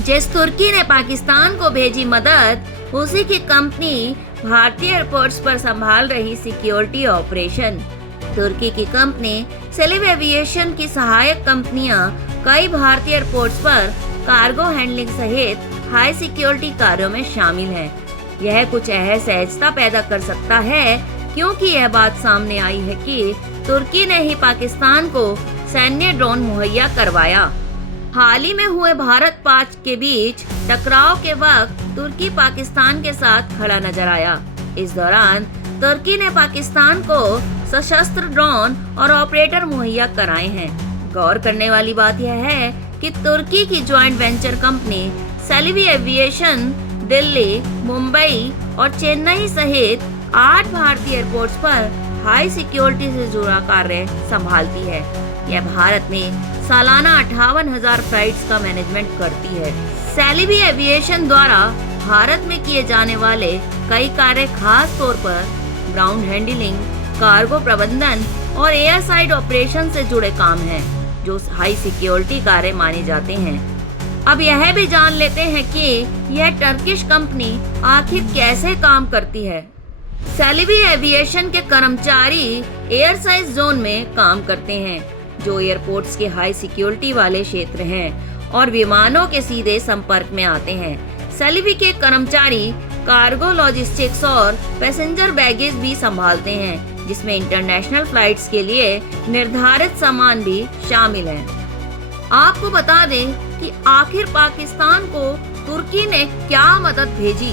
जिस तुर्की ने पाकिस्तान को भेजी मदद, उसी की कंपनी भारतीय एयरपोर्ट्स पर संभाल रही सिक्योरिटी ऑपरेशन। तुर्की की कंपनी सेलिव एविएशन की सहायक कंपनियां कई भारतीय एयरपोर्ट्स पर कार्गो हैंडलिंग सहित हाई सिक्योरिटी कार्यों में शामिल है। यह कुछ सहजता पैदा कर सकता है क्योंकि यह बात सामने आई है कि तुर्की ने ही पाकिस्तान को सैन्य ड्रोन मुहैया करवाया। हाल ही में हुए भारत पाक के बीच टकराव के वक्त तुर्की पाकिस्तान के साथ खड़ा नजर आया। इस दौरान तुर्की ने पाकिस्तान को सशस्त्र ड्रोन और ऑपरेटर मुहैया कराए हैं। गौर करने वाली बात यह है कि तुर्की की joint venture company Celebi aviation Delhi, Mumbai और चेन्नई सहित 8 भारतीय एयरपोर्ट्स पर हाई सिक्योरिटी से जुड़ा कार्य संभालती है। यह भारत में सालाना 58,000 फ्लाइट्स का मैनेजमेंट करती है। सेलिवी एविएशन द्वारा भारत में किए जाने वाले कई कार्य खास तौर पर ग्राउंड हैंडलिंग, कार्गो प्रबंधन और एयर साइड ऑपरेशन से जुड़े काम हैं, जो हाई सिक्योरिटी कार्य माने जाते हैं। अब यह भी जान लेते हैं कि यह टर्किश कंपनी आखिर कैसे काम करती है। सेलिवी एविएशन के कर्मचारी एयर साइड जोन में काम करते हैं, जो एयरपोर्ट्स के हाई सिक्योरिटी वाले क्षेत्र हैं और विमानों के सीधे संपर्क में आते हैं। सेलिवी के कर्मचारी कार्गो लॉजिस्टिक्स और पैसेंजर बैगेज भी संभालते हैं, जिसमें इंटरनेशनल फ्लाइट्स के लिए निर्धारित सामान भी शामिल हैं। आपको बता दें कि आखिर पाकिस्तान को तुर्की ने क्या मदद भेजी।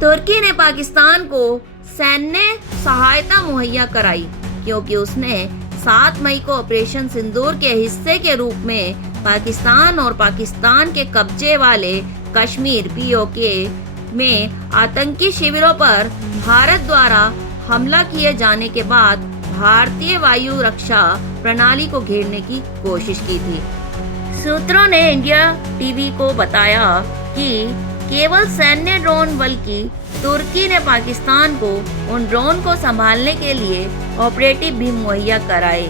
तुर्की ने पाकिस्तान को सैन्य सहायता मुहैया कराई क्योंकि उसने 7 मई को ऑपरेशन सिंदूर के हिस्से के रूप में पाकिस्तान और पाकिस्तान के कब्जे वाले कश्मीर POK में आतंकी शिविरों पर भारत द्वारा हमला किए जाने के बाद भारतीय वायु रक्षा प्रणाली को घेरने की कोशिश की थी। सूत्रों ने इंडिया टीवी को बताया कि केवल सैन्य ड्रोन बल्कि तुर्की ने पाकिस्तान को उन ड्रोन को संभालने के लिए ऑपरेटिव भी मुहैया कराए,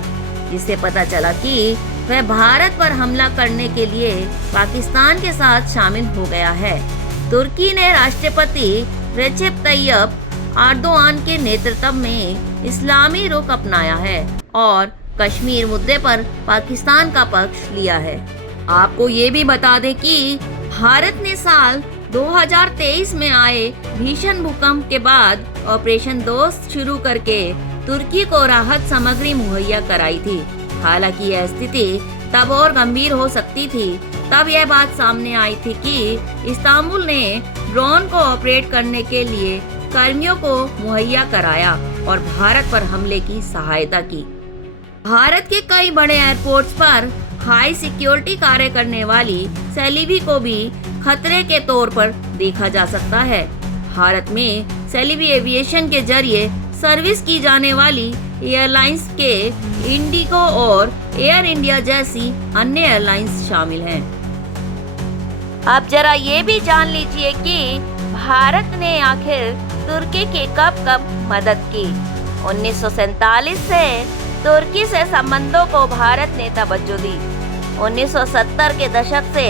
जिससे पता चला कि वह भारत पर हमला करने के लिए पाकिस्तान के साथ शामिल हो गया है। तुर्की ने राष्ट्रपति रेसेप तैयब एर्दोआन के नेतृत्व में इस्लामी रुख अपनाया है और कश्मीर मुद्दे पर पाकिस्तान का पक्ष लिया है। आपको ये भी बता दें कि भारत ने साल 2023 में आए भीषण भूकंप के बाद ऑपरेशन दोस्त शुरू करके तुर्की को राहत सामग्री मुहैया कराई थी। हालांकि यह स्थिति तब और गंभीर हो सकती थी। तब यह बात सामने आई थी कि इस्तांबुल ने ड्रोन को ऑपरेट करने के लिए कर्मियों को मुहैया कराया और भारत पर हमले की सहायता की। भारत के कई बड़े एयरपोर्ट्स पर हाई सिक्योरिटी कार्य करने वाली सेलिवी को भी खतरे के तौर पर देखा जा सकता है। भारत में सेलिवी एविएशन के जरिए सर्विस की जाने वाली एयरलाइंस के इंडिगो और एयर इंडिया जैसी अन्य एयरलाइंस शामिल हैं। अब जरा ये भी जान लीजिए कि भारत ने आखिर तुर्की की कब मदद की। 1947 से तुर्की से संबंधों को भारत ने तवज्जो दी। 1970 के दशक से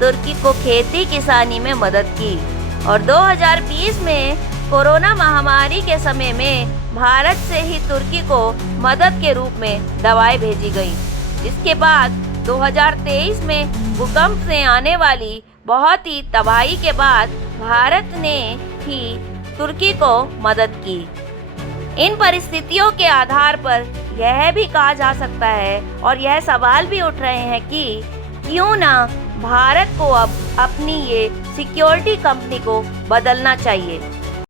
तुर्की को खेती किसानी में मदद की और 2020 में कोरोना महामारी के समय में भारत से ही तुर्की को मदद के रूप में दवाएं भेजी गई। इसके बाद 2023 में भूकंप से आने वाली बहुत ही तबाही के बाद भारत ने ही तुर्की को मदद की। इन परिस्थितियों के आधार पर यह भी कहा जा सकता है और यह सवाल भी उठ रहे हैं कि क्यों ना भारत को अब अपनी ये सिक्योरिटी कंपनी को बदलना चाहिए।